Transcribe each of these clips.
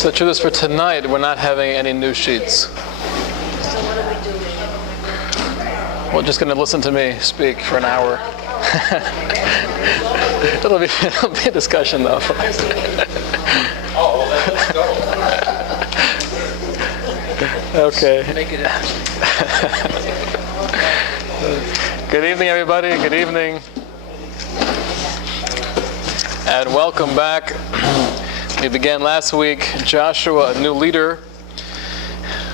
So the truth is, for tonight, we're not having any new sheets. So what are we doing? We're just going to listen to me speak for an hour. it'll be a discussion, though. Oh, well, let's go. Okay. Make it Good evening, everybody. Good evening. And welcome back. We began last week, Joshua, a new leader,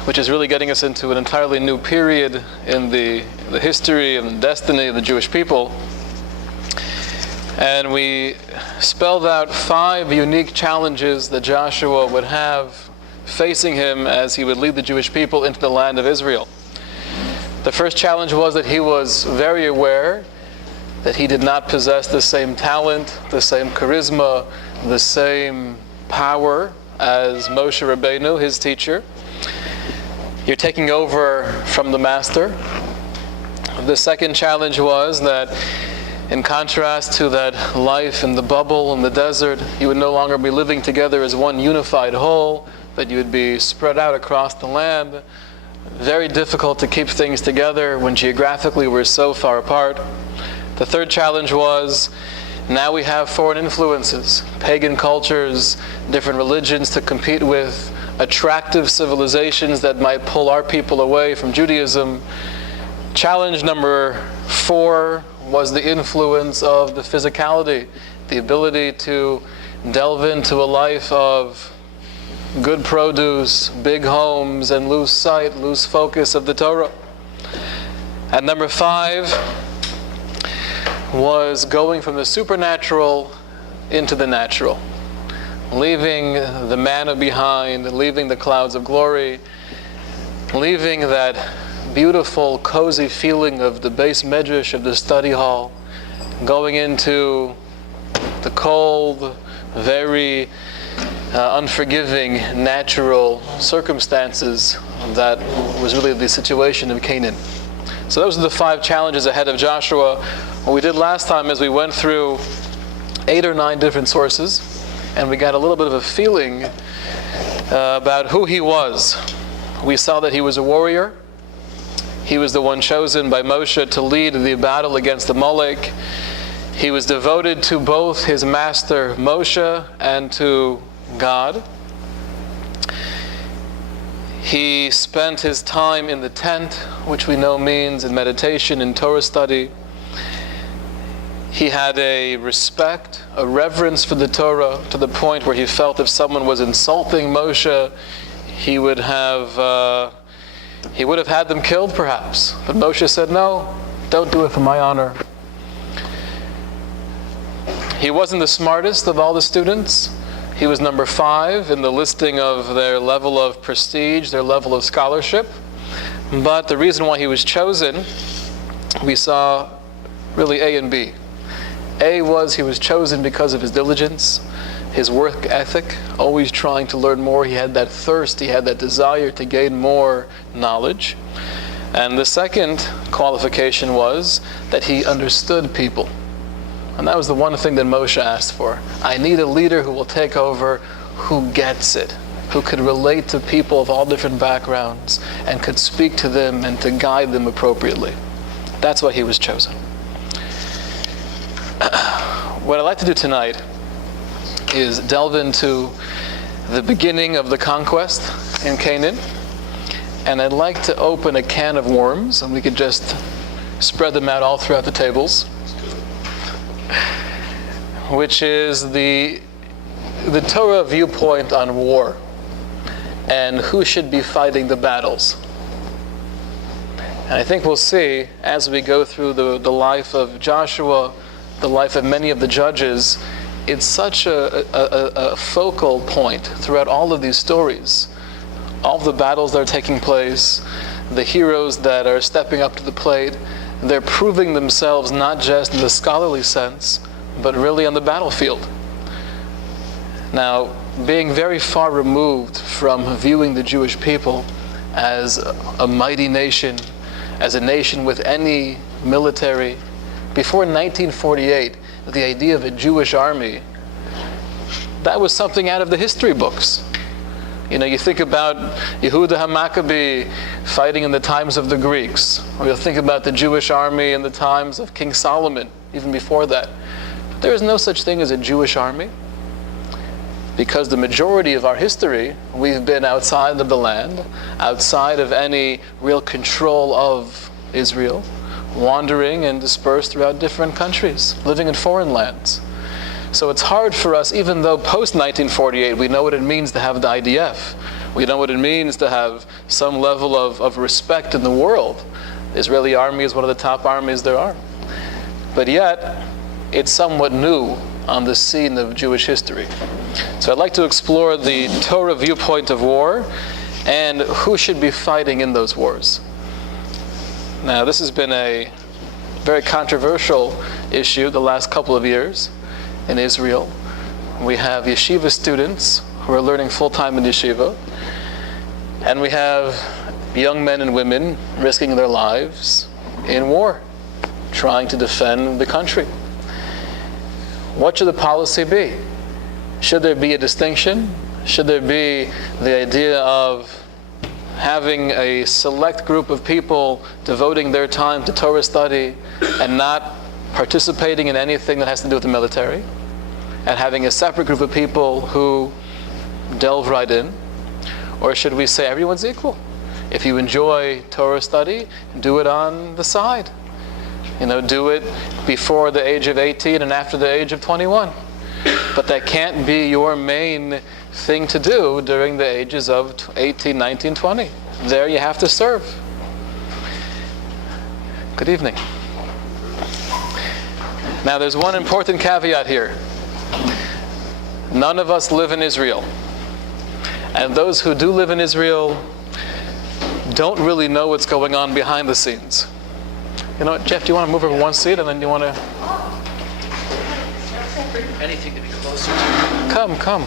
which is really getting us into an entirely new period in the history and destiny of the Jewish people. And we spelled out 5 unique challenges that Joshua would have facing him as he would lead the Jewish people into the land of Israel. The first challenge was that he was very aware that he did not possess the same talent, the same charisma, the same power as Moshe Rabbeinu, his teacher. You're taking over from the master. The second challenge was that in contrast to that life in the bubble in the desert, you would no longer be living together as one unified whole, that you would be spread out across the land. Very difficult to keep things together when geographically we're so far apart. The third challenge was, now we have foreign influences, pagan cultures, different religions to compete with, attractive civilizations that might pull our people away from Judaism. Challenge number 4 was the influence of the physicality, the ability to delve into a life of good produce, big homes, and lose sight, lose focus of the Torah. And number 5 was going from the supernatural into the natural. Leaving the manna behind, leaving the clouds of glory, leaving that beautiful, cozy feeling of the base medrash of the study hall, going into the cold, very unforgiving, natural circumstances that was really the situation of Canaan. So those are the 5 challenges ahead of Joshua. What we did last time is we went through 8 or 9 different sources, and we got a little bit of a feeling about who he was. We saw that he was a warrior. He was the one chosen by Moshe to lead the battle against Amalek. He was devoted to both his master Moshe and to God. He spent his time in the tent, which we know means in meditation, in Torah study. He had a respect, a reverence for the Torah, to the point where he felt if someone was insulting Moshe, he would have had them killed perhaps. But Moshe said, no, don't do it for my honor. He wasn't the smartest of all the students. He was number 5 in the listing of their level of prestige, their level of scholarship. But the reason why he was chosen, we saw really A and B. A was he was chosen because of his diligence, his work ethic, always trying to learn more. He had that thirst, he had that desire to gain more knowledge. And the second qualification was that he understood people. And that was the one thing that Moshe asked for. I need a leader who will take over, who gets it, who could relate to people of all different backgrounds and could speak to them and to guide them appropriately. That's why he was chosen. What I'd like to do tonight is delve into the beginning of the conquest in Canaan. And I'd like to open a can of worms, and we could just spread them out all throughout the tables, which is the Torah viewpoint on war and who should be fighting the battles. And I think we'll see as we go through the life of Joshua, the life of many of the judges, it's such a focal point throughout all of these stories. All of the battles that are taking place, the heroes that are stepping up to the plate, they're proving themselves not just in the scholarly sense, but really on the battlefield. Now, being very far removed from viewing the Jewish people as a mighty nation, as a nation with any military, before 1948, the idea of a Jewish army, that was something out of the history books. You think about Yehuda HaMaccabee fighting in the times of the Greeks, or you'll think about the Jewish army in the times of King Solomon, even before that. But there is no such thing as a Jewish army, because the majority of our history, we've been outside of the land, outside of any real control of Israel, wandering and dispersed throughout different countries, living in foreign lands. So it's hard for us, even though post-1948 we know what it means to have the IDF. We know what it means to have some level of respect in the world. The Israeli army is one of the top armies there are. But yet, it's somewhat new on the scene of Jewish history. So I'd like to explore the Torah viewpoint of war and who should be fighting in those wars. Now, this has been a very controversial issue the last couple of years in Israel. We have yeshiva students who are learning full-time in yeshiva, and we have young men and women risking their lives in war, trying to defend the country. What should the policy be? Should there be a distinction? Should there be the idea of having a select group of people devoting their time to Torah study and not participating in anything that has to do with the military, and having a separate group of people who delve right in? Or should we say everyone's equal? If you enjoy Torah study, do it on the side. Do it before the age of 18 and after the age of 21. But that can't be your main thing to do during the ages of 18, 19, 20. There you have to serve. Good evening. Now there's one important caveat here. None of us live in Israel. And those who do live in Israel don't really know what's going on behind the scenes. You know what, Jeff, do you want to move over one seat and then you want to... Anything to be closer to. Come.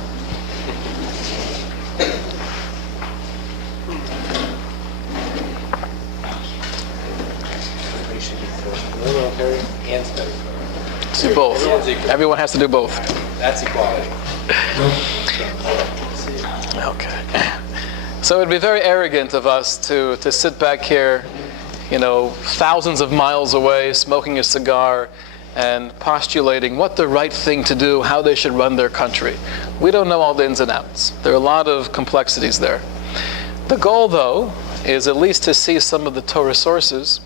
Do both. Everyone has to do both. That's equality. Okay. So it would be very arrogant of us to sit back here, thousands of miles away, smoking a cigar and postulating what the right thing to do, how they should run their country. We don't know all the ins and outs. There are a lot of complexities there. The goal, though, is at least to see some of the Torah sources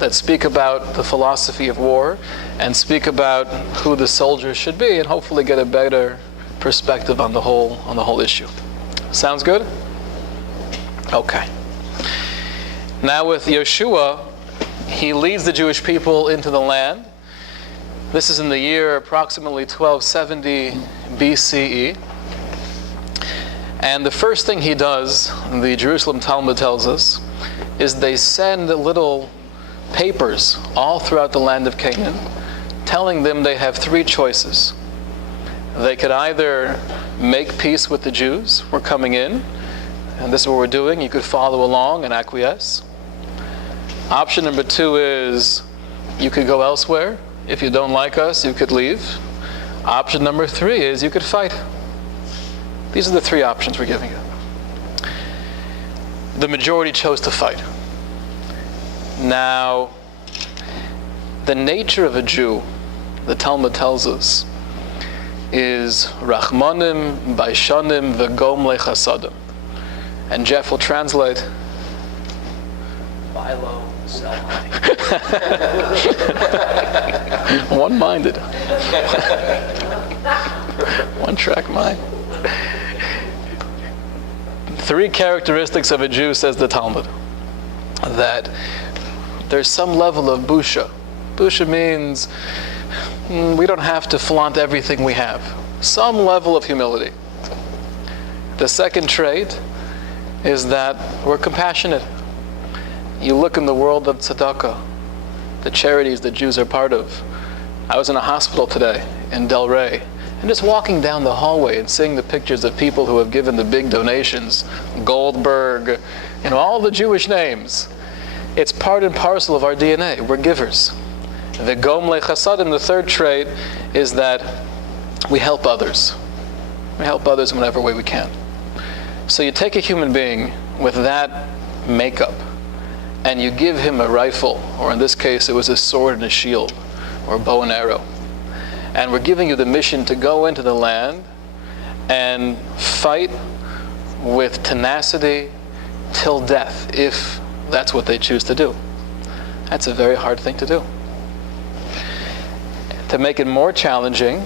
that speak about the philosophy of war and speak about who the soldiers should be, and hopefully get a better perspective on the whole issue. Sounds good? Okay. Now with Yeshua, he leads the Jewish people into the land. This is in the year approximately 1270 BCE. And the first thing he does, the Jerusalem Talmud tells us, is they send little papers all throughout the land of Canaan, telling them they have three choices. They could either make peace with the Jews, we're coming in, and this is what we're doing, you could follow along and acquiesce. Option number two is you could go elsewhere. If you don't like us, you could leave. Option number three is you could fight. These are the three options we're giving you. The majority chose to fight. Now, the nature of a Jew, the Talmud tells us, is Rachmanim, Baishanim, V'gom lechasadim. And Jeff will translate. Buy low, sell high. One-minded. One-track mind. Three characteristics of a Jew, says the Talmud. That there's some level of busha. Busha means we don't have to flaunt everything we have. Some level of humility. The second trait is that we're compassionate. You look in the world of tzedakah, the charities that Jews are part of. I was in a hospital today in Del Rey, and just walking down the hallway and seeing the pictures of people who have given the big donations, Goldberg, all the Jewish names. It's part and parcel of our DNA. We're givers. The Gom lechasadim, the third trait, is that we help others. We help others in whatever way we can. So you take a human being with that makeup and you give him a rifle, or in this case it was a sword and a shield, or a bow and arrow. And we're giving you the mission to go into the land and fight with tenacity till death, if that's what they choose to do. That's a very hard thing to do. To make it more challenging,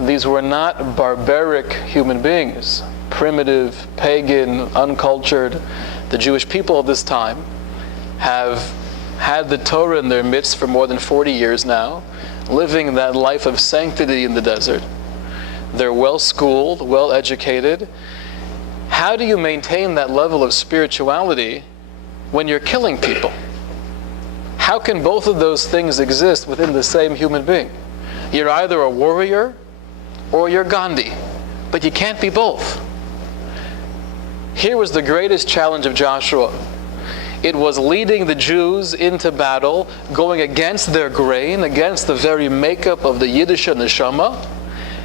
these were not barbaric human beings, primitive, pagan, uncultured. The Jewish people of this time have had the Torah in their midst for more than 40 years now, living that life of sanctity in the desert. They're well-schooled, well-educated. How do you maintain that level of spirituality when you're killing people? How can both of those things exist within the same human being? You're either a warrior or you're Gandhi, but you can't be both. Here was the greatest challenge of Joshua. It was leading the Jews into battle, going against their grain, against the very makeup of the Yiddish neshama,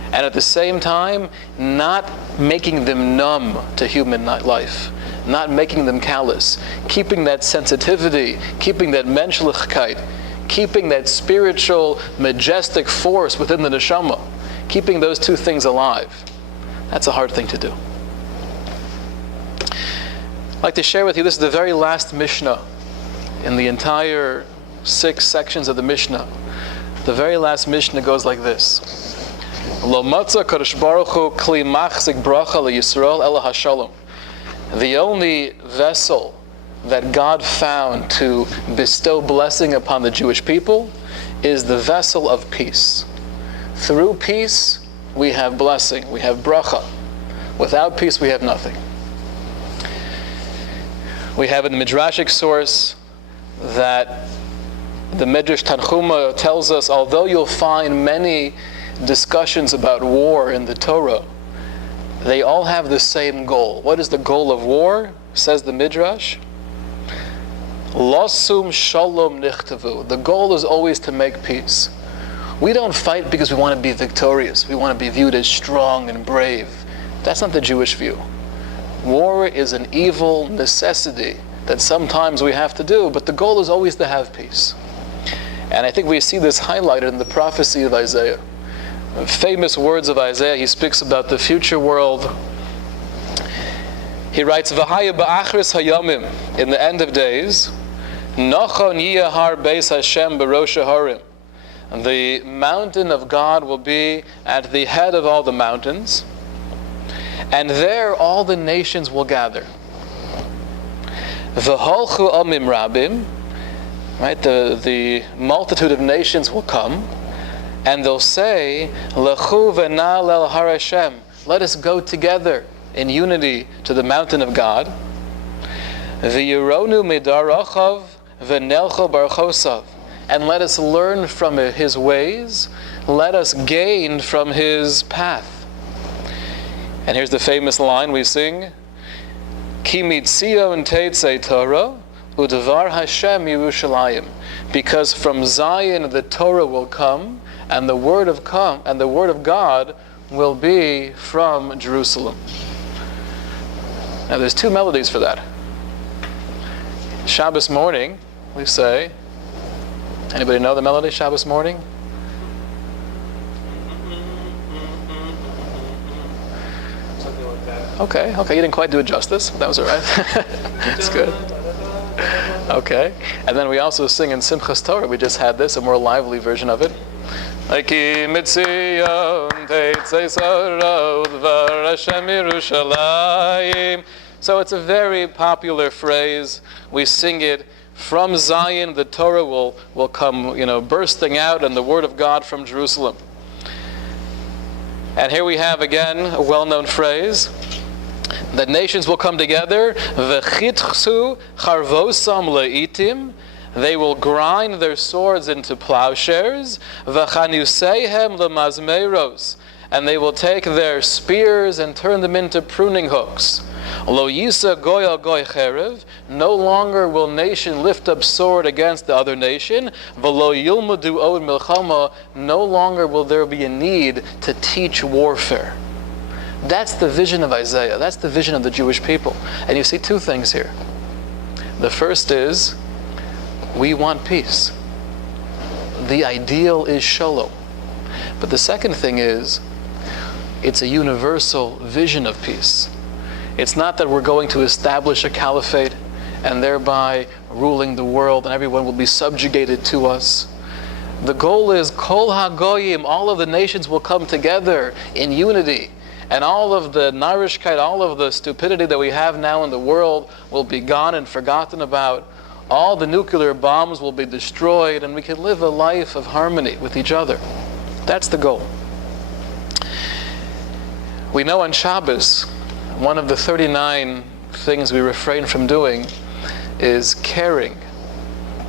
and at the same time, not making them numb to human life, not making them callous, keeping that sensitivity, keeping that menschlichkeit, keeping that spiritual, majestic force within the neshama, keeping those two things alive. That's a hard thing to do. I'd like to share with you, this is the very last Mishnah in the entire 6 sections of the Mishnah. The very last Mishnah goes like this. Lo matza kadosh baruch hu kli machzik bracha liyisrael ela hashalom. The only vessel that God found to bestow blessing upon the Jewish people is the vessel of peace. Through peace, we have blessing, we have bracha. Without peace, we have nothing. We have in the Midrashic source that the Midrash Tanchuma tells us, although you'll find many discussions about war in the Torah, they all have the same goal. What is the goal of war? Says the Midrash. Losum shalom nichtavu. The goal is always to make peace. We don't fight because we want to be victorious. We want to be viewed as strong and brave. That's not the Jewish view. War is an evil necessity that sometimes we have to do, but the goal is always to have peace. And I think we see this highlighted in the prophecy of Isaiah. Famous words of Isaiah, he speaks about the future world. He writes, V'haya ba'achris hayamim, in the end of days, Nachon yiyahar beis Hashem b'rosh harim. The mountain of God will be at the head of all the mountains, and there all the nations will gather. V'holchu amim rabim, right? The multitude of nations will come, and they'll say, Lechu v'na'al el har Hashem. Let us go together in unity to the mountain of God. V'yironu midarachav v'nelcho barchosav. And let us learn from His ways. Let us gain from His path. And here's the famous line we sing, Ki mitzion teitzei Torah, u'devar Hashem Yerushalayim. Because from Zion the Torah will come, and the word of God will be from Jerusalem. Now there's 2 melodies for that. Shabbos morning, we say, anybody know the melody, Shabbos morning? Something like that. Okay, you didn't quite do it justice. That was all right. That's good. Okay, and then we also sing in Simchas Torah. We just had this, a more lively version of it. So it's a very popular phrase. We sing it. From Zion, the Torah will come, bursting out, and the word of God from Jerusalem. And here we have again a well-known phrase. The nations will come together. V'chitchsu charvosam le'itim. They will grind their swords into plowshares. V'chanuseihem lemazmeros. And they will take their spears and turn them into pruning hooks. Lo yisa goy al goy cherev. No longer will nation lift up sword against the other nation. V'lo yilmadu od milchama. No longer will there be a need to teach warfare. That's the vision of Isaiah. That's the vision of the Jewish people. And you see two things here. The first is, we want peace. The ideal is shalom. But the second thing is, it's a universal vision of peace. It's not that we're going to establish a caliphate and thereby ruling the world and everyone will be subjugated to us. The goal is Kol HaGoyim, all of the nations will come together in unity. And all of the narishkeit, all of the stupidity that we have now in the world will be gone and forgotten about. All the nuclear bombs will be destroyed and we can live a life of harmony with each other. That's the goal. We know on Shabbos, one of the 39 things we refrain from doing is carrying.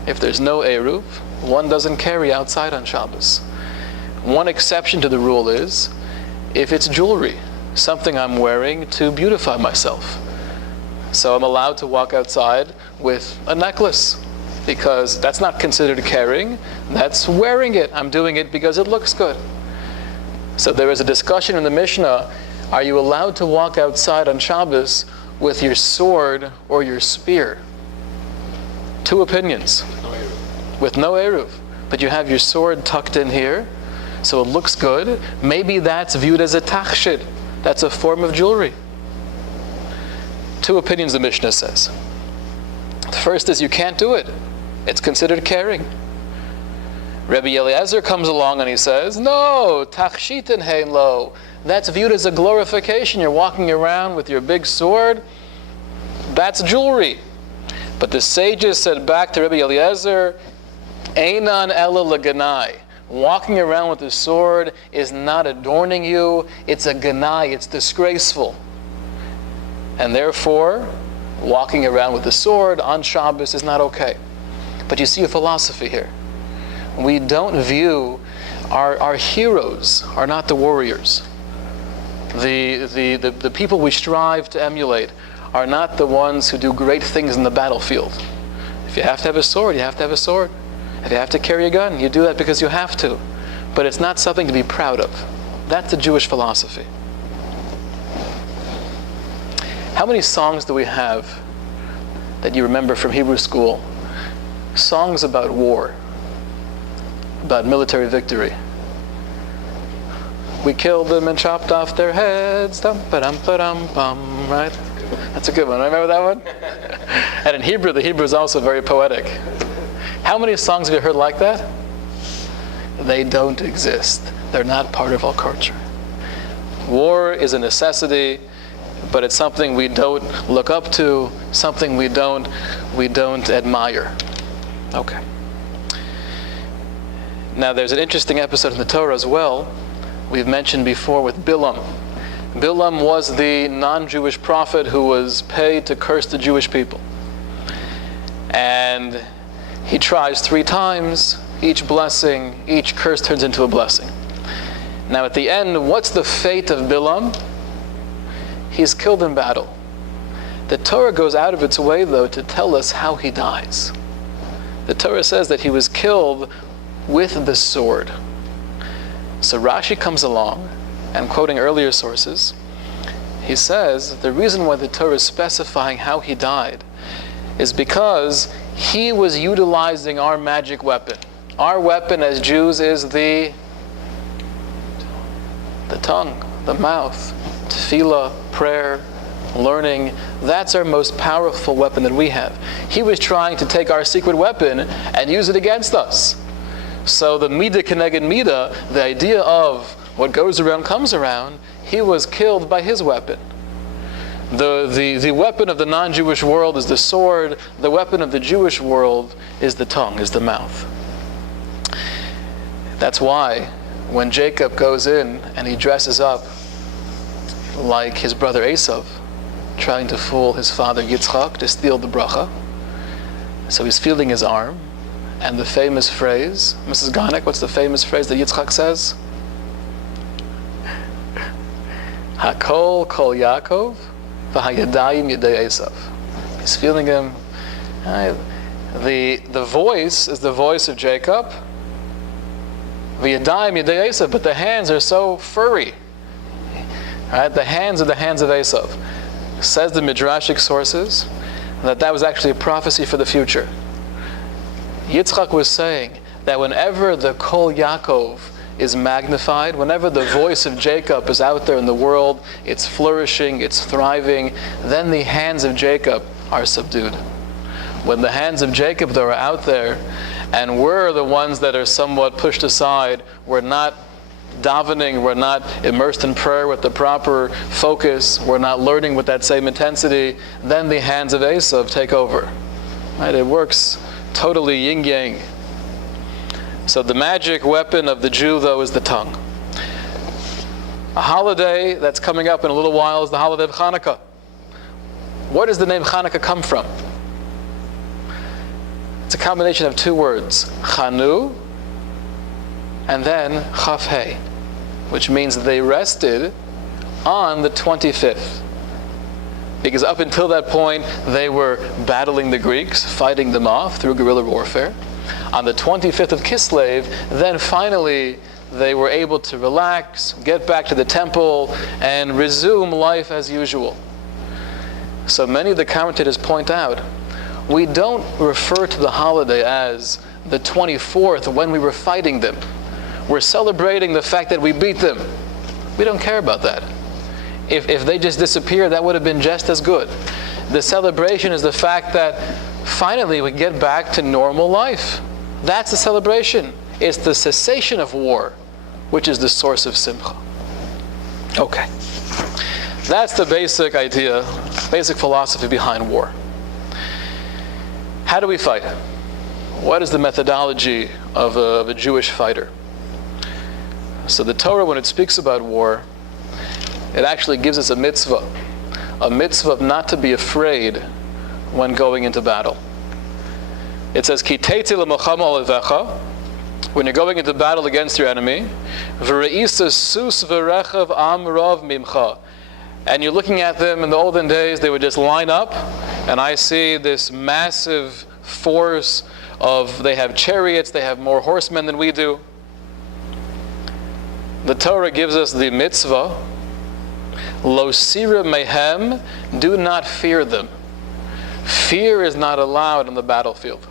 If there's no Eruv, one doesn't carry outside on Shabbos. One exception to the rule is if it's jewelry, something I'm wearing to beautify myself. So I'm allowed to walk outside with a necklace because that's not considered carrying, that's wearing it. I'm doing it because it looks good. So there is a discussion in the Mishnah, are you allowed to walk outside on Shabbos with your sword or your spear? Two opinions. With no Eruv. But you have your sword tucked in here, so it looks good. Maybe that's viewed as a tachshit. That's a form of jewelry. Two opinions the Mishnah says. The first is you can't do it. It's considered carrying. Rabbi Eliezer comes along and he says, no, tachshitin hein lo. That's viewed as a glorification. You're walking around with your big sword. That's jewelry. But the sages said back to Rabbi Eliezer, Einan ela laganai. Walking around with a sword is not adorning you. It's a ganai. It's disgraceful. And therefore, walking around with a sword on Shabbos is not okay. But you see a philosophy here. We don't view our heroes are not the warriors. The people we strive to emulate are not the ones who do great things in the battlefield. If you have to have a sword, you have to have a sword. If you have to carry a gun, you do that because you have to. But it's not something to be proud of. That's the Jewish philosophy. How many songs do we have that you remember from Hebrew school? Songs about war, about military victory. We killed them and chopped off their heads, dum-ba-dum-ba-dum-bum, right? That's a good one. Remember that one? And in Hebrew, the Hebrew is also very poetic. How many songs have you heard like that? They don't exist. They're not part of our culture. War is a necessity, but it's something we don't look up to, something we don't admire. Okay. Now there's an interesting episode in the Torah as well. We've mentioned before with Bilam. Bilam was the non-Jewish prophet who was paid to curse the Jewish people. And he tries 3 times, each blessing, each curse turns into a blessing. Now at the end, what's the fate of Bilam? He's killed in battle. The Torah goes out of its way, though, to tell us how he dies. The Torah says that he was killed with the sword. So Rashi comes along, and quoting earlier sources, he says the reason why the Torah is specifying how he died is because he was utilizing our magic weapon. Our weapon as Jews is the tongue, the mouth, tefillah, prayer, learning. That's our most powerful weapon that we have. He was trying to take our secret weapon and use it against us. So the midah keneged midah, the idea of what goes around comes around, he was killed by his weapon. The weapon of the non-Jewish world is the sword. The weapon of the Jewish world is the tongue, is the mouth. That's why when Jacob goes in and he dresses up like his brother Esav, trying to fool his father Yitzchak to steal the bracha, so he's feeling his arm, and the famous phrase, Mrs. Ganek, what's the famous phrase that Yitzchak says? Hakol kol Yaakov, v'hayadayim yedei Esav. He's feeling him. The voice is the voice of Jacob, v'yadayim yedei Esav, but the hands are so furry. Right? The hands are the hands of Esav. Says the Midrashic sources that was actually a prophecy for the future. Yitzchak was saying that whenever the Kol Yaakov is magnified, whenever the voice of Jacob is out there in the world, it's flourishing, it's thriving, then the hands of Jacob are subdued. When the hands of Jacob that are out there, and we're the ones that are somewhat pushed aside, we're not davening, we're not immersed in prayer with the proper focus, we're not learning with that same intensity, then the hands of Esav take over. Right? It works totally yin-yang. So the magic weapon of the Jew, though, is the tongue. A holiday that's coming up in a little while is the holiday of Hanukkah. Where does the name Hanukkah come from? It's a combination of two words, Chanu, and then Chaf-Hei, which means they rested on the 25th. Because up until that point, they were battling the Greeks, fighting them off through guerrilla warfare. On the 25th of Kislev, then finally they were able to relax, get back to the temple, and resume life as usual. So many of the commentators point out, we don't refer to the holiday as the 24th when we were fighting them. We're celebrating the fact that we beat them. We don't care about that. If they just disappear, that would have been just as good. The celebration is the fact that finally we get back to normal life. That's the celebration. It's the cessation of war, which is the source of simcha. Okay. That's the basic idea, basic philosophy behind war. How do we fight? What is the methodology of a Jewish fighter? So the Torah, when it speaks about war, it actually gives us a mitzvah of not to be afraid when going into battle. It says, Ki teiti l'milchama olevecha, when you're going into battle against your enemy, v're'isa sus v'rechav am rav mimcha, and you're looking at them. In the olden days, they would just line up, and I see this massive force of, they have chariots, they have more horsemen than we do. The Torah gives us the mitzvah, lo sira mehem, do not fear them. Fear is not allowed on the battlefield.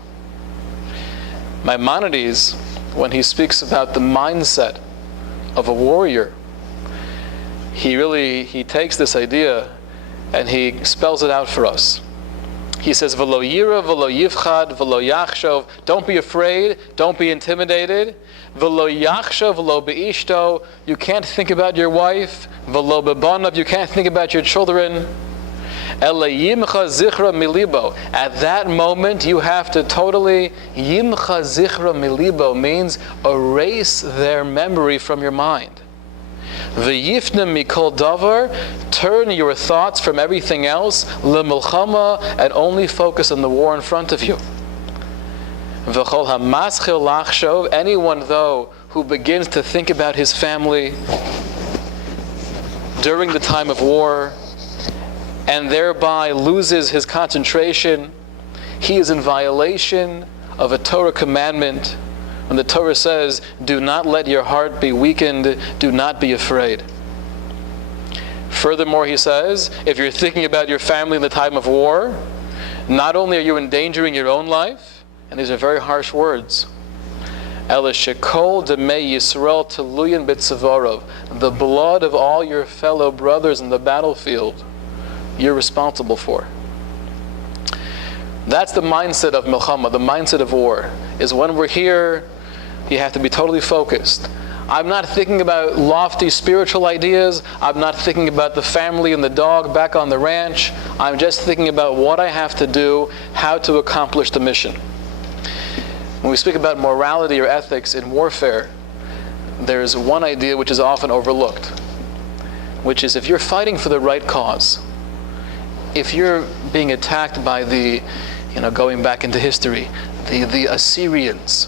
Maimonides, when he speaks about the mindset of a warrior, he takes this idea and he spells it out for us. He says, V'lo yira, v'lo yivchad, v'lo yachshov, don't be afraid, don't be intimidated. V'lo yachshov, v'lo be'ishto, you can't think about your wife. V'lo bebanav, you can't think about your children. Ele yimcha zichra milibo. At that moment, you have to totally, yimcha zichra milibo means erase their memory from your mind. V'yifna mikol davar, turn your thoughts from everything else, l'milchama, and only focus on the war in front of you. V'chol hamaschil lachshov, anyone though who begins to think about his family during the time of war, and thereby loses his concentration, he is in violation of a Torah commandment. When the Torah says, do not let your heart be weakened, do not be afraid. Furthermore, he says, if you're thinking about your family in the time of war, not only are you endangering your own life, and these are very harsh words, Ela shekol demei Yisrael teluyin b'tzavorov, the blood of all your fellow brothers in the battlefield, you're responsible for. That's the mindset of milchama, the mindset of war, is when we're here, you have to be totally focused. I'm not thinking about lofty spiritual ideas. I'm not thinking about the family and the dog back on the ranch. I'm just thinking about what I have to do, how to accomplish the mission. When we speak about morality or ethics in warfare, there's one idea which is often overlooked, which is if you're fighting for the right cause, if you're being attacked by the, going back into history, the Assyrians,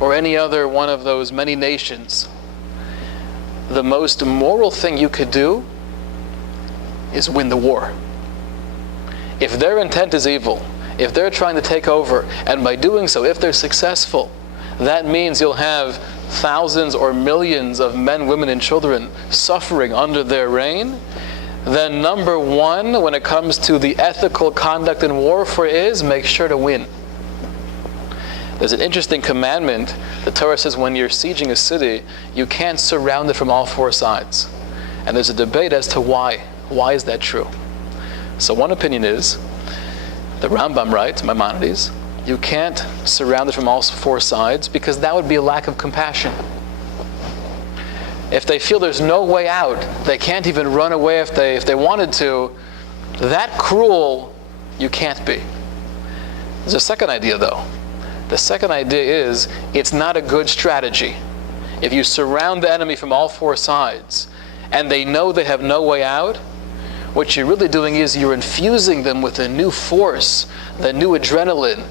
or any other one of those many nations, the most moral thing you could do is win the war. If their intent is evil, if they're trying to take over, and by doing so, if they're successful, that means you'll have thousands or millions of men, women, and children suffering under their reign, then number one when it comes to the ethical conduct in warfare is make sure to win. There's an interesting commandment. The Torah says when you're sieging a city, you can't surround it from all four sides. And there's a debate as to why. Why is that true? So one opinion is, the Rambam writes, Maimonides, you can't surround it from all four sides because that would be a lack of compassion. If they feel there's no way out, they can't even run away if they wanted to, that cruel you can't be. There's a second idea though. The second idea is it's not a good strategy. If you surround the enemy from all four sides and they know they have no way out, what you're really doing is you're infusing them with a new force, the new adrenaline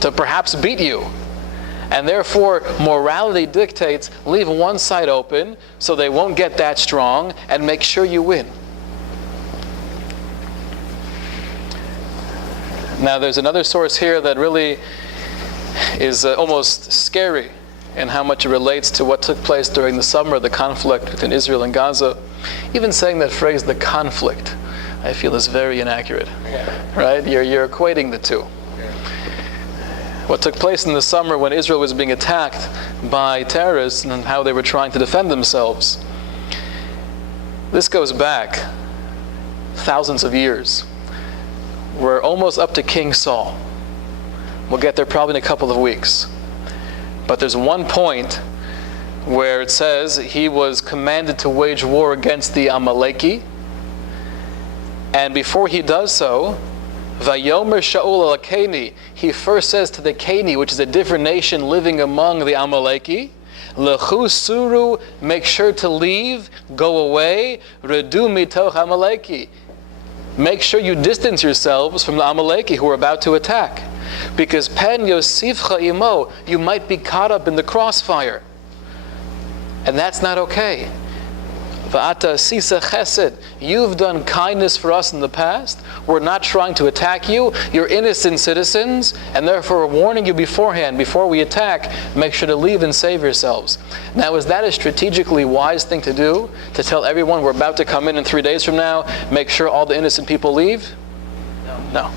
to perhaps beat you. And therefore, morality dictates leave one side open so they won't get that strong and make sure you win. Now there's another source here that really is almost scary in how much it relates to what took place during the summer, the conflict between Israel and Gaza. Even saying that phrase, the conflict, I feel is very inaccurate. Right? You're equating the two. What took place in the summer when Israel was being attacked by terrorists and how they were trying to defend themselves. This goes back thousands of years. We're almost up to King Saul. We'll get there probably in a couple of weeks. But there's one point where it says he was commanded to wage war against the Amaleki. And before he does so, Vayomer Shaul al Keni, he first says to the Keni, which is a different nation living among the Amaleki, Lechu Suru, make sure to leave, go away, Redu mitoch Amaleki. Make sure you distance yourselves from the Amaleki who are about to attack. Because Pen Yosifcha Imo, you might be caught up in the crossfire. And that's not okay. Va'ata sisa chesed, you've done kindness for us in the past. We're not trying to attack you. You're innocent citizens, and therefore we're warning you beforehand, before we attack, make sure to leave and save yourselves. Now, is that a strategically wise thing to do? To tell everyone we're about to come in 3 days from now, make sure all the innocent people leave? No.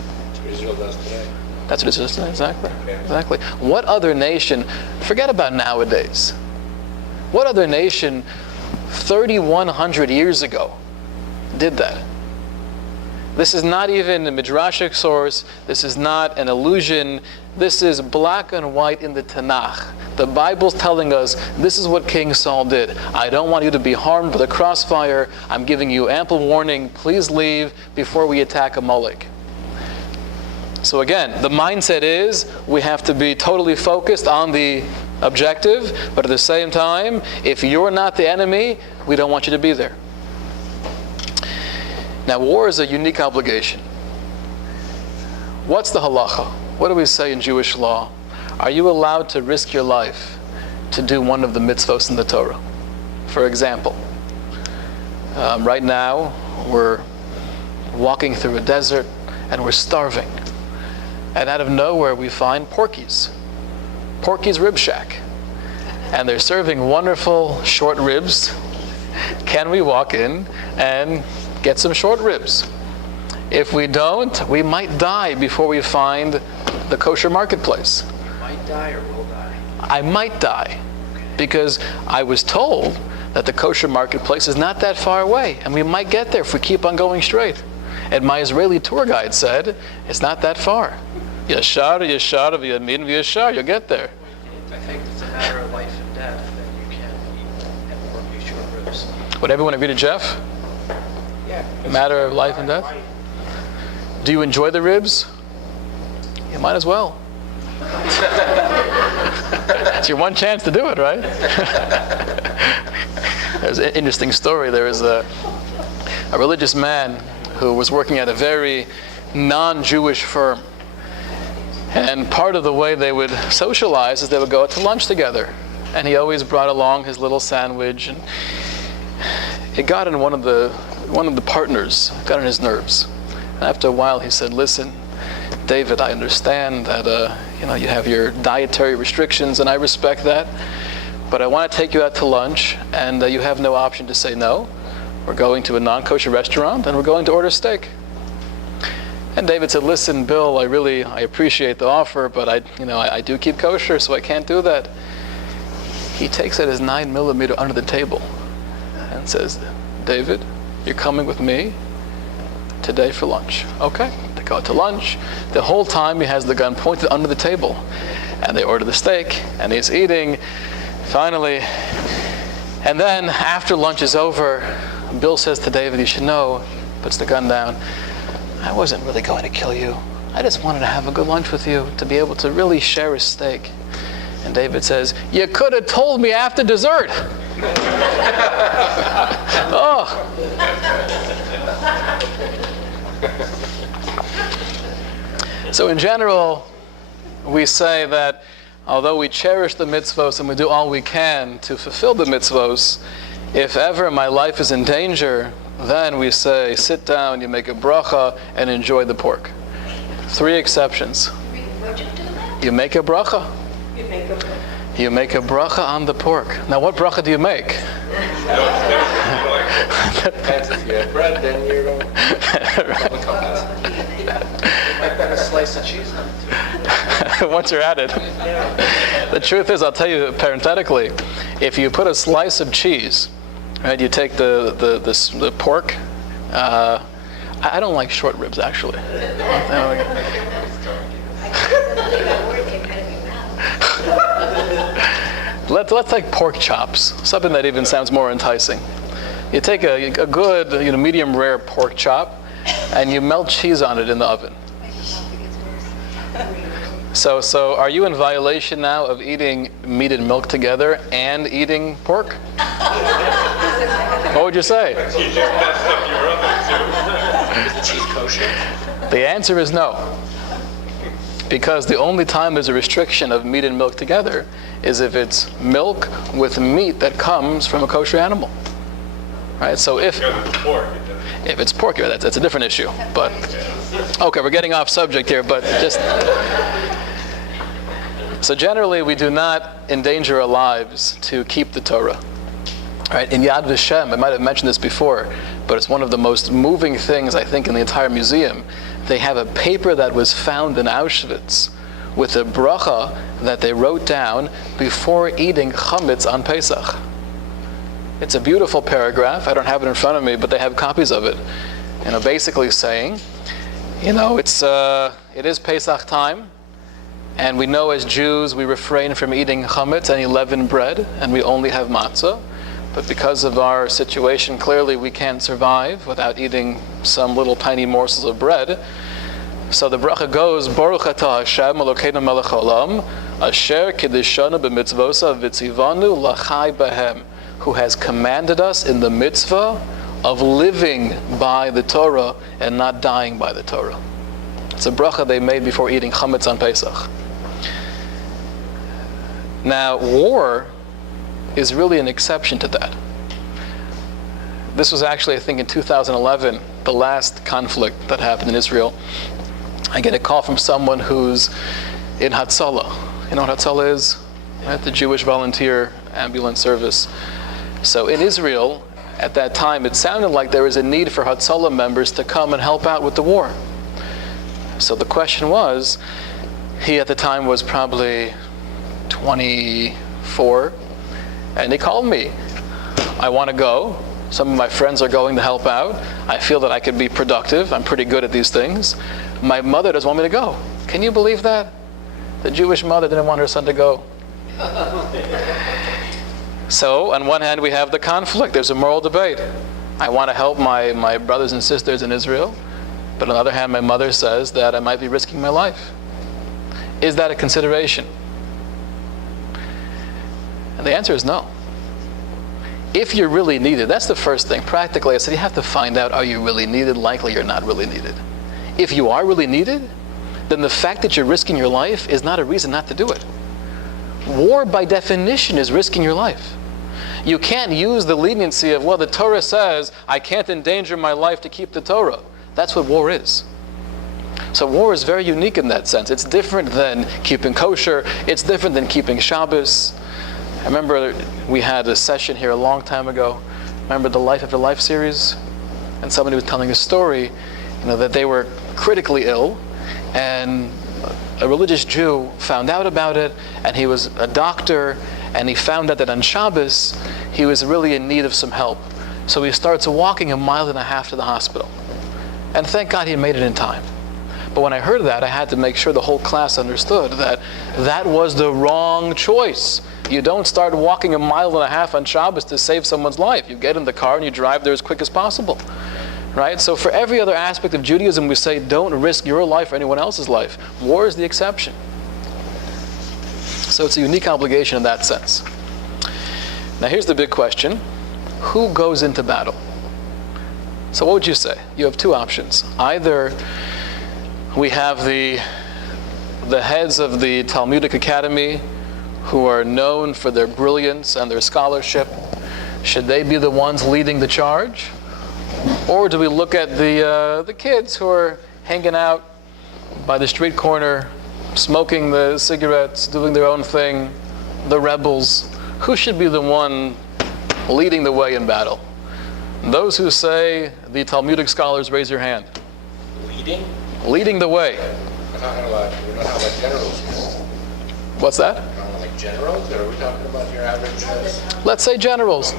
Israel does today. That's what it is. Exactly. Exactly. What other nation, forget about nowadays, what other nation 3,100 years ago did that? This is not even a midrashic source. This is not an illusion. This is black and white in the Tanakh. The Bible's telling us this is what King Saul did. I don't want you to be harmed by the crossfire. I'm giving you ample warning. Please leave before we attack Amalek. So again, the mindset is we have to be totally focused on the objective, but at the same time, if you're not the enemy, we don't want you to be there. Now, war is a unique obligation. What's the halacha? What do we say in Jewish law? Are you allowed to risk your life to do one of the mitzvos in the Torah? For example, right now we're walking through a desert and we're starving. And out of nowhere we find Porky's Rib Shack. And they're serving wonderful short ribs. Can we walk in and get some short ribs? If we don't, we might die before we find the kosher marketplace. Might die or will die? I might die because I was told that the kosher marketplace is not that far away and we might get there if we keep on going straight. And my Israeli tour guide said, it's not that far. Yashar, v'yamin, v'yashar, you'll get there. I think it's a matter of life and death that you can't eat and work these short ribs. Would everyone agree to Jeff? Yeah. Matter of life and death? Right. Do you enjoy the ribs? You might as well. It's your one chance to do it, right? There's an interesting story. There was a religious man who was working at a very non-Jewish firm. And part of the way they would socialize is they would go out to lunch together. And he always brought along his little sandwich. And it got in one of the partners, got on his nerves. And after a while he said, listen, David, I understand that You have your dietary restrictions, and I respect that. But I want to take you out to lunch, and you have no option to say no. We're going to a non-kosher restaurant, and we're going to order steak. And David said, listen, Bill, I appreciate the offer, but I do keep kosher, so I can't do that. He takes out his 9mm under the table and says, David, you're coming with me today for lunch. Okay, they go out to lunch. The whole time he has the gun pointed under the table. And they order the steak, and he's eating. Finally, and then after lunch is over, Bill says to David, you should know, puts the gun down, I wasn't really going to kill you. I just wanted to have a good lunch with you, to be able to really share a steak. And David says, you could have told me after dessert. Oh. So in general, we say that although we cherish the mitzvos and we do all we can to fulfill the mitzvos, if ever my life is in danger, then we say, sit down, you make a bracha, and enjoy the pork. 3 exceptions. You make a bracha. You make a bracha on the pork. Now, what bracha do you make? Bread, then you're going might put a slice of cheese on it. Once you're at it. The truth is, I'll tell you parenthetically, if you put a slice of cheese, right, you take the pork. I don't like short ribs, actually. Let's take pork chops, something that even sounds more enticing. You take a good, medium rare pork chop, and you melt cheese on it in the oven. So are you in violation now of eating meat and milk together and eating pork? What would you say? You just messed up your oven too. Is the cheese kosher? The answer is no. Because the only time there's a restriction of meat and milk together is if it's milk with meat that comes from a kosher animal. Right? So if it's pork, that's a different issue. But okay, we're getting off subject here, but just so generally we do not endanger our lives to keep the Torah. Right? In Yad Vashem, I might have mentioned this before, but it's one of the most moving things I think in the entire museum. They have a paper that was found in Auschwitz with a bracha that they wrote down before eating chametz on Pesach. It's a beautiful paragraph. I don't have it in front of me, but they have copies of it. Basically saying, it is Pesach time, and we know as Jews we refrain from eating chametz, any leavened bread, and we only have matzah. But because of our situation, clearly we can't survive without eating some little tiny morsels of bread. So the bracha goes, Baruch atah Hashem Elokeinu melech haolam, asher kiddushanu b'mitzvosav v'tzivanu lachai bahem, who has commanded us in the mitzvah of living by the Torah and not dying by the Torah. It's a bracha they made before eating chametz on Pesach. Now, war is really an exception to that. This was actually, I think, in 2011, the last conflict that happened in Israel. I get a call from someone who's in Hatzalah. You know what Hatzalah is? Right? The Jewish volunteer ambulance service. So in Israel, at that time, it sounded like there was a need for Hatzalah members to come and help out with the war. So the question was, he at the time was probably 24, and he called me. I want to go. Some of my friends are going to help out. I feel that I could be productive. I'm pretty good at these things. My mother doesn't want me to go. Can you believe that? The Jewish mother didn't want her son to go. So, on one hand, we have the conflict. There's a moral debate. I want to help my brothers and sisters in Israel, but on the other hand, my mother says that I might be risking my life. Is that a consideration? And the answer is no. If you're really needed, that's the first thing. Practically, I said, you have to find out, are you really needed? Likely you're not really needed. If you are really needed, then the fact that you're risking your life is not a reason not to do it. War, by definition, is risking your life. You can't use the leniency of, well, the Torah says, I can't endanger my life to keep the Torah. That's what war is. So war is very unique in that sense. It's different than keeping kosher. It's different than keeping Shabbos. I remember we had a session here a long time ago. Remember the Life After Life series? And somebody was telling a story, that they were critically ill, and a religious Jew found out about it, and he was a doctor, and he found out that on Shabbos, he was really in need of some help. So he starts walking 1.5 miles to the hospital. And thank God he made it in time. But when I heard that, I had to make sure the whole class understood that that was the wrong choice. You don't start walking 1.5 miles on Shabbos to save someone's life. You get in the car and you drive there as quick as possible. Right? So for every other aspect of Judaism, we say don't risk your life or anyone else's life. War is the exception. So it's a unique obligation in that sense. Now here's the big question. Who goes into battle? So what would you say? You have two options. Either we have the heads of the Talmudic Academy who are known for their brilliance and their scholarship. Should they be the ones leading the charge? Or do we look at the kids who are hanging out by the street corner, smoking the cigarettes, doing their own thing, the rebels? Who should be the one leading the way in battle? Those who say the Talmudic scholars, raise your hand. Leading? Leading the way. We're not talking about generals here. What's that? We're talking like generals, or are we talking about your average? Let's say generals.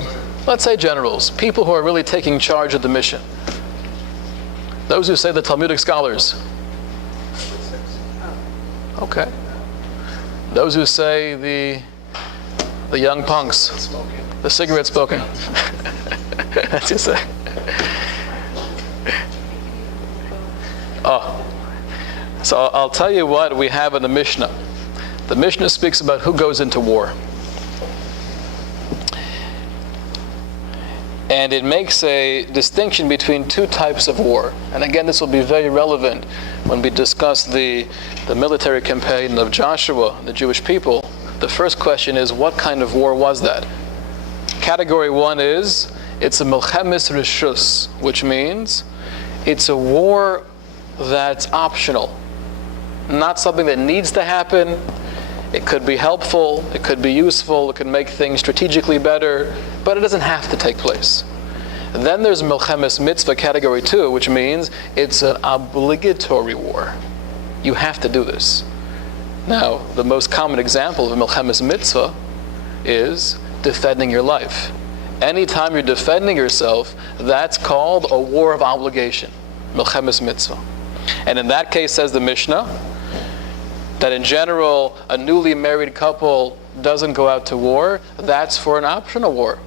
Let's say generals. People who are really taking charge of the mission. Those who say the Talmudic scholars. Okay. Those who say the young punks. The cigarette smoking. That's just say. Oh. So I'll tell you what we have in the Mishnah. The Mishnah speaks about who goes into war. And it makes a distinction between two types of war. And again, this will be very relevant when we discuss the military campaign of Joshua, the Jewish people. The first question is, what kind of war was that? Category one is, it's a milchemes rishus, which means it's a war that's optional. Not something that needs to happen. It could be helpful, it could be useful, it could make things strategically better, but it doesn't have to take place. Then there's milchemes mitzvah category 2, which means it's an obligatory war. You have to do this. Now, the most common example of a milchemes mitzvah is defending your life. Anytime you're defending yourself, that's called a war of obligation, milchemes mitzvah. And in that case, says the Mishnah, that in general, a newly married couple doesn't go out to war. That's for an optional war.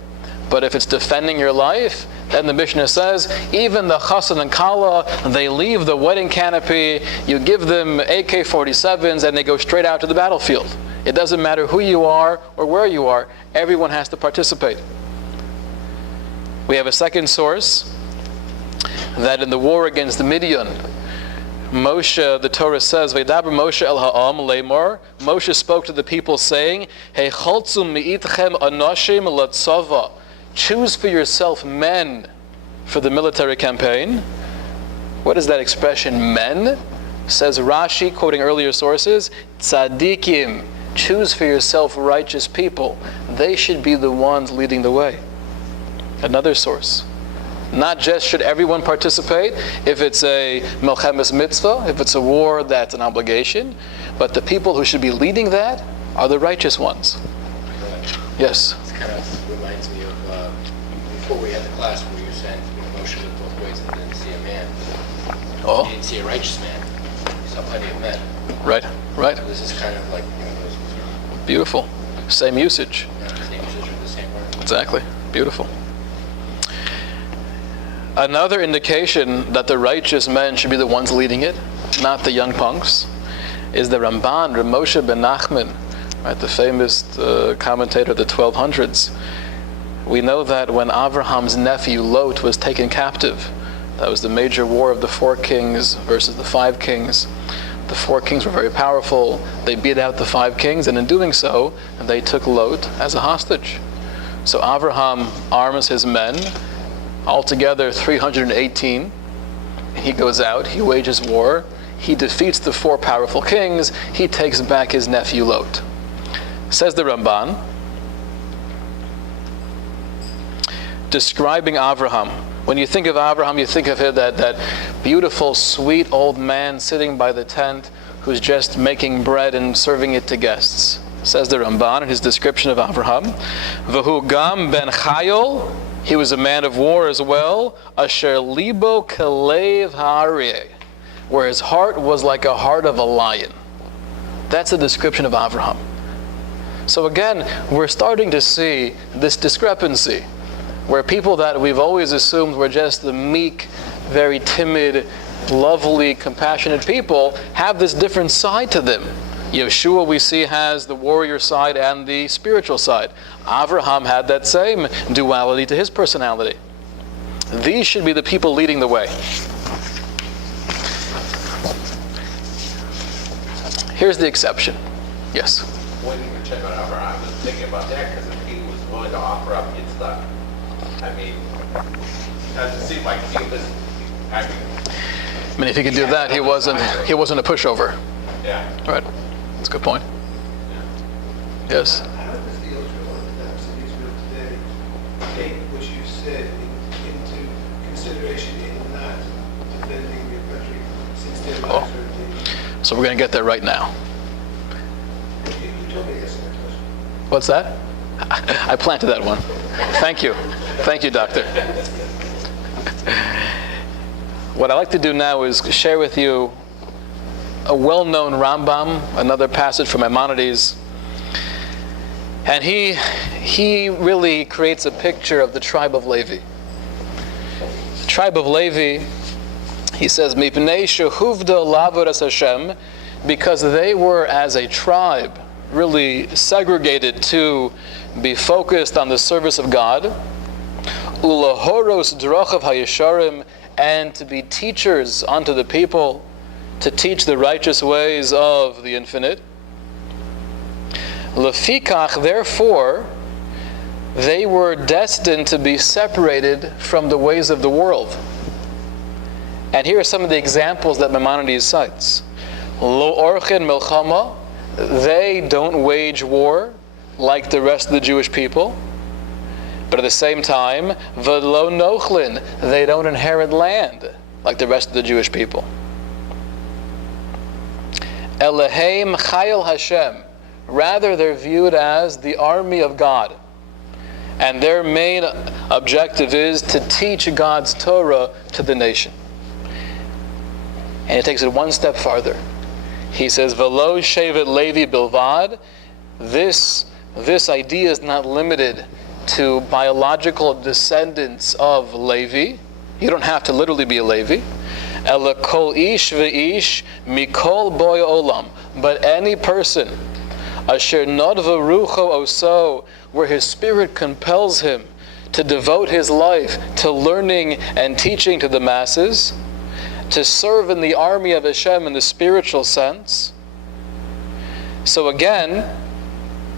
But if it's defending your life, then the Mishnah says, even the chassan and kala, they leave the wedding canopy, you give them AK-47s, and they go straight out to the battlefield. It doesn't matter who you are or where you are. Everyone has to participate. We have a second source, that in the war against the Midian, Moshe, the Torah says, Vaydaber Moshe el ha'am leimor. Moshe spoke to the people saying, Hecholtzu mi'itchem anoshim latzava. Choose for yourself men for the military campaign. What is that expression, men? Says Rashi, quoting earlier sources, tzadikim. Choose for yourself righteous people. They should be the ones leading the way. Another source. Not just should everyone participate if it's a milchemes mitzvah, if it's a war that's an obligation, but the people who should be leading that are the righteous ones. Yes? It kind of reminds me of before we had the class where you were saying Moshe looked both ways and didn't see a man. Oh. He didn't see a righteous man. He saw plenty of men. Right, right. So this is kind of like, those Beautiful. Same usage. same usage of the same word. Exactly. Beautiful. Another indication that the righteous men should be the ones leading it, not the young punks, is the Ramban, Reb Moshe ben Nachman, right, the famous commentator of the 1200s. We know that when Abraham's nephew Lot was taken captive, that was the major war of the 4 kings versus the 5 kings. The 4 kings were very powerful. They beat out the 5 kings, and in doing so, they took Lot as a hostage. So Abraham arms his men, altogether 318. He goes out, he wages war, he defeats the 4 powerful kings, he takes back his nephew Lot. Says the Ramban, describing Avraham. When you think of Avraham, you think of him, that beautiful, sweet old man sitting by the tent who's just making bread and serving it to guests. Says the Ramban in his description of Avraham, V'hu gam ben chayol, he was a man of war as well, asher libo kalev ha'aryeh, where his heart was like a heart of a lion. That's a description of Avraham. So again, we're starting to see this discrepancy, where people that we've always assumed were just the meek, very timid, lovely, compassionate people have this different side to them. Yeshua, we see, has the warrior side and the spiritual side. Avraham had that same duality to his personality. These should be the people leading the way. Here's the exception. Yes? When you were talking about Avraham, I was thinking about that, because if he was willing to offer up his stuff, I mean, it doesn't seem like he was, I mean, if he could do that, he wasn't a pushover. yeah. Right. That's a good point. Yes? How does the Orthodox in Israel today take what you said into consideration in not defending their country since their lives are taken? So we're going to get there right now. You told me to answer that question. What's that? I planted that one. Thank you. Thank you, Doctor. What I like to do now is share with you a well-known Rambam, another passage from Maimonides. And he really creates a picture of the tribe of Levi. The tribe of Levi, he says, Mipnei shehuvda lavodas Hashem, because they were as a tribe really segregated to be focused on the service of God, ulahoros drachav hayesharim, and to be teachers unto the people, to teach the righteous ways of the infinite. Lefikach, therefore, they were destined to be separated from the ways of the world. And here are some of the examples that Maimonides cites. Lo orchen milchama, they don't wage war like the rest of the Jewish people. But at the same time, v'lo nochlin, they don't inherit land like the rest of the Jewish people. Eloheim chayil Hashem, rather they're viewed as the army of God. And their main objective is to teach God's Torah to the nation. And he takes it one step farther. He says, v'lo shevet Levi bilvad, this idea is not limited to biological descendants of Levi. You don't have to literally be a Levi. Ela kol ish ve'ish mikol boy olam. But any person, asher nodva rucho oso, where his spirit compels him to devote his life to learning and teaching to the masses, to serve in the army of Hashem in the spiritual sense. So again,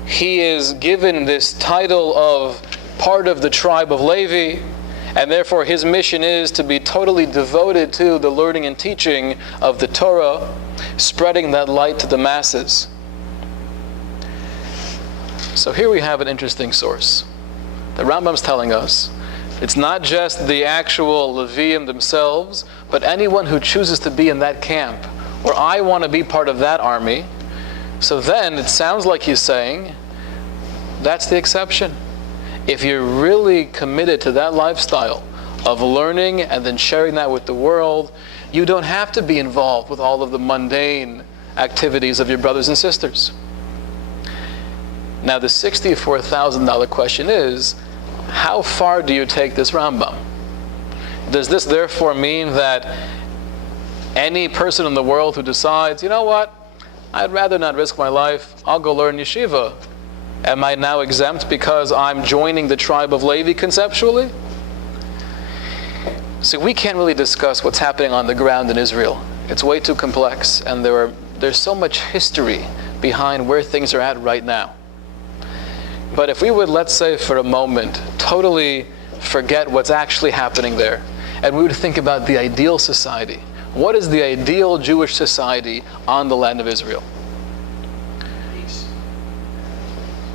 he is given this title of part of the tribe of Levi, and therefore his mission is to be totally devoted to the learning and teaching of the Torah, spreading that light to the masses. So here we have an interesting source. The Rambam's telling us it's not just the actual Leviim themselves, but anyone who chooses to be in that camp, or I want to be part of that army. So then it sounds like he's saying that's the exception. If you're really committed to that lifestyle of learning and then sharing that with the world, you don't have to be involved with all of the mundane activities of your brothers and sisters. Now the $64,000 question is, how far do you take this Rambam? Does this therefore mean that any person in the world who decides, you know what, I'd rather not risk my life, I'll go learn yeshiva, am I now exempt because I'm joining the tribe of Levi conceptually? See, we can't really discuss what's happening on the ground in Israel. It's way too complex, and there's so much history behind where things are at right now. But if we would, let's say for a moment, totally forget what's actually happening there, and we would think about the ideal society, What is the ideal Jewish society on the land of Israel? Peace.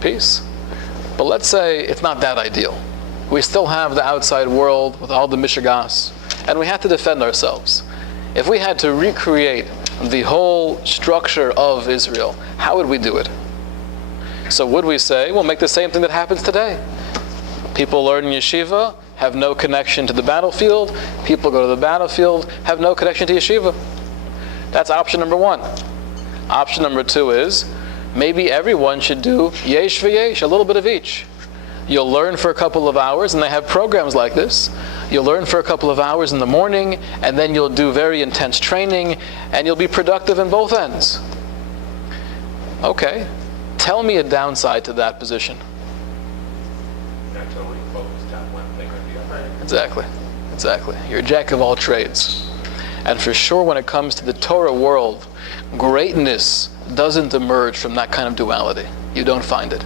Peace. But let's say it's not that ideal. We still have the outside world with all the mishigas, and we have to defend ourselves. If we had to recreate the whole structure of Israel, how would we do it? So would we say, we'll make the same thing that happens today? People learn in yeshiva, have no connection to the battlefield. People go to the battlefield, have no connection to yeshiva. That's option number one. Option number two is, maybe everyone should do yesh v'yesh, a little bit of each. You'll learn for a couple of hours, and they have programs like this. You'll learn for a couple of hours in the morning, and then you'll do very intense training, and you'll be productive in both ends. Okay, tell me a downside to that position. Not totally focused on one thing or the other. Exactly. You're a jack of all trades. And for sure, when it comes to the Torah world, greatness doesn't emerge from that kind of duality. You don't find it.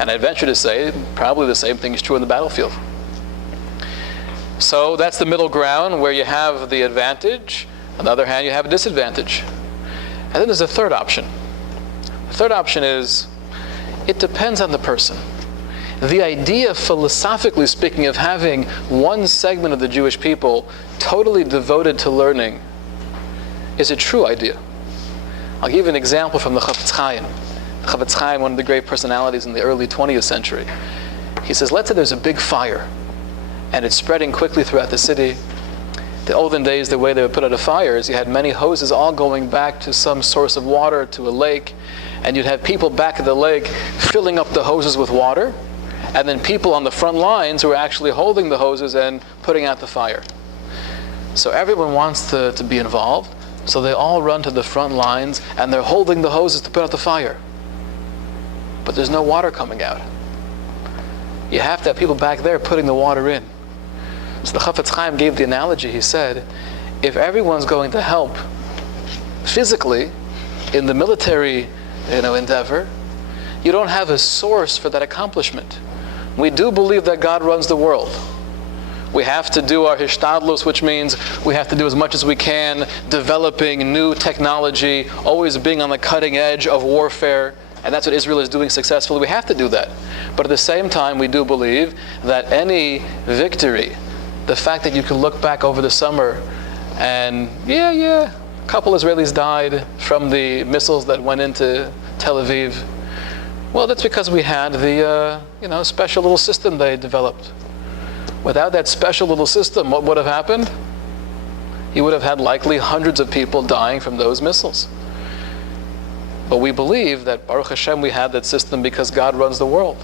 And I'd venture to say, probably the same thing is true in the battlefield. So that's the middle ground where you have the advantage. On the other hand, you have a disadvantage. And then there's a third option. The third option is, it depends on the person. The idea, philosophically speaking, of having one segment of the Jewish people totally devoted to learning is a true idea. I'll give you an example from the Chafetz Chaim. The Chafetz Chaim, one of the great personalities in the early 20th century. He says, let's say there's a big fire, and it's spreading quickly throughout the city. The olden days, the way they would put out a fire is you had many hoses all going back to some source of water, to a lake, and you'd have people back at the lake filling up the hoses with water, and then people on the front lines who were actually holding the hoses and putting out the fire. So everyone wants to be involved, so they all run to the front lines, and they're holding the hoses to put out the fire. But there's no water coming out. You have to have people back there putting the water in. So the Chafetz Chaim gave the analogy. He said, if everyone's going to help physically in the military endeavor, you don't have a source for that accomplishment. We do believe that God runs the world. We have to do our hishtadlus, which means we have to do as much as we can, developing new technology, always being on the cutting edge of warfare. And that's what Israel is doing successfully. We have to do that. But at the same time, we do believe that any victory, the fact that you can look back over the summer and, a couple Israelis died from the missiles that went into Tel Aviv. Well, that's because we had the, special little system they developed. Without that special little system, what would have happened? You would have had likely hundreds of people dying from those missiles. But we believe that, Baruch Hashem, we had that system because God runs the world.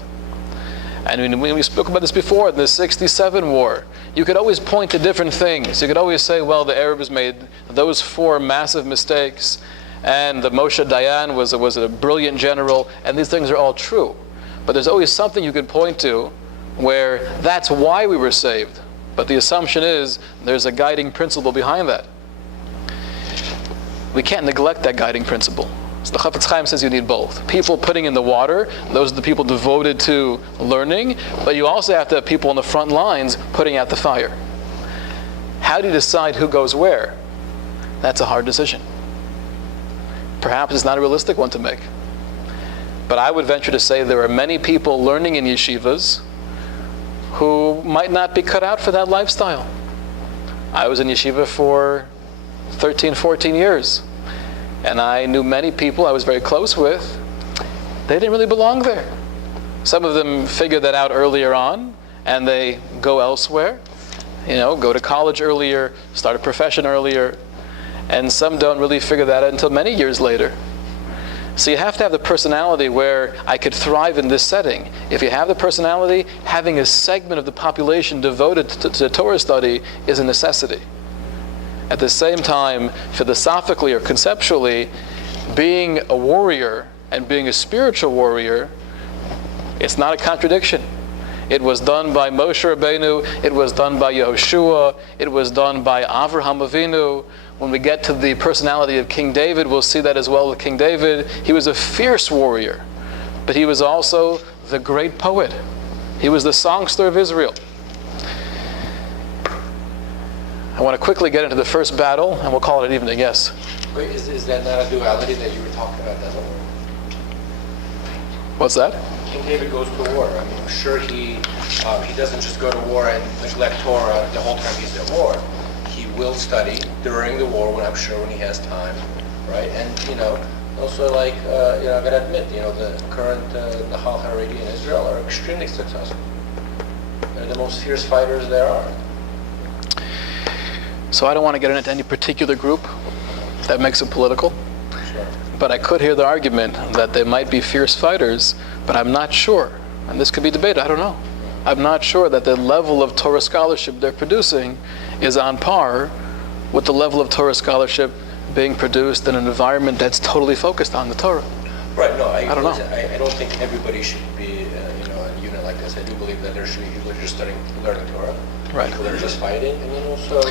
And when we spoke about this before, in the 67 war, you could always point to different things. You could always say, well, the Arabs made those 4 massive mistakes, and the Moshe Dayan was a brilliant general, and these things are all true. But there's always something you could point to where that's why we were saved. But the assumption is there's a guiding principle behind that. We can't neglect that guiding principle. So the Chafetz Chaim says you need both. People putting in the water, those are the people devoted to learning, but you also have to have people on the front lines putting out the fire. How do you decide who goes where? That's a hard decision. Perhaps it's not a realistic one to make. But I would venture to say there are many people learning in yeshivas who might not be cut out for that lifestyle. I was in yeshiva for 13, 14 years. And I knew many people I was very close with. They didn't really belong there. Some of them figured that out earlier on, and they go elsewhere. Go to college earlier, start a profession earlier. And some don't really figure that out until many years later. So you have to have the personality where I could thrive in this setting. If you have the personality, having a segment of the population devoted to Torah study is a necessity. At the same time, philosophically or conceptually, being a warrior and being a spiritual warrior, it's not a contradiction. It was done by Moshe Rabbeinu, it was done by Yehoshua, it was done by Avraham Avinu. When we get to the personality of King David, we'll see that as well with King David. He was a fierce warrior, but he was also the great poet. He was the songster of Israel. I want to quickly get into the first battle, and we'll call it an evening. Yes? Wait, is that not a duality that you were talking about? What's that? King David goes to war. I mean, I'm sure he doesn't just go to war and neglect Torah the whole time he's at war. He will study during the war when he has time, right? And also like I gotta admit, the current the Hal Haredi in Israel are extremely successful. They're the most fierce fighters there are. So I don't want to get into any particular group that makes it political. Sure. But I could hear the argument that they might be fierce fighters, but I'm not sure. And this could be debated, I don't know. I'm not sure that the level of Torah scholarship they're producing is on par with the level of Torah scholarship being produced in an environment that's totally focused on the Torah. Right, no, I don't know. I don't think everybody should be, a unit like this. I do believe that there should be people who are just learning Torah. Right. People that are just fighting, and then also,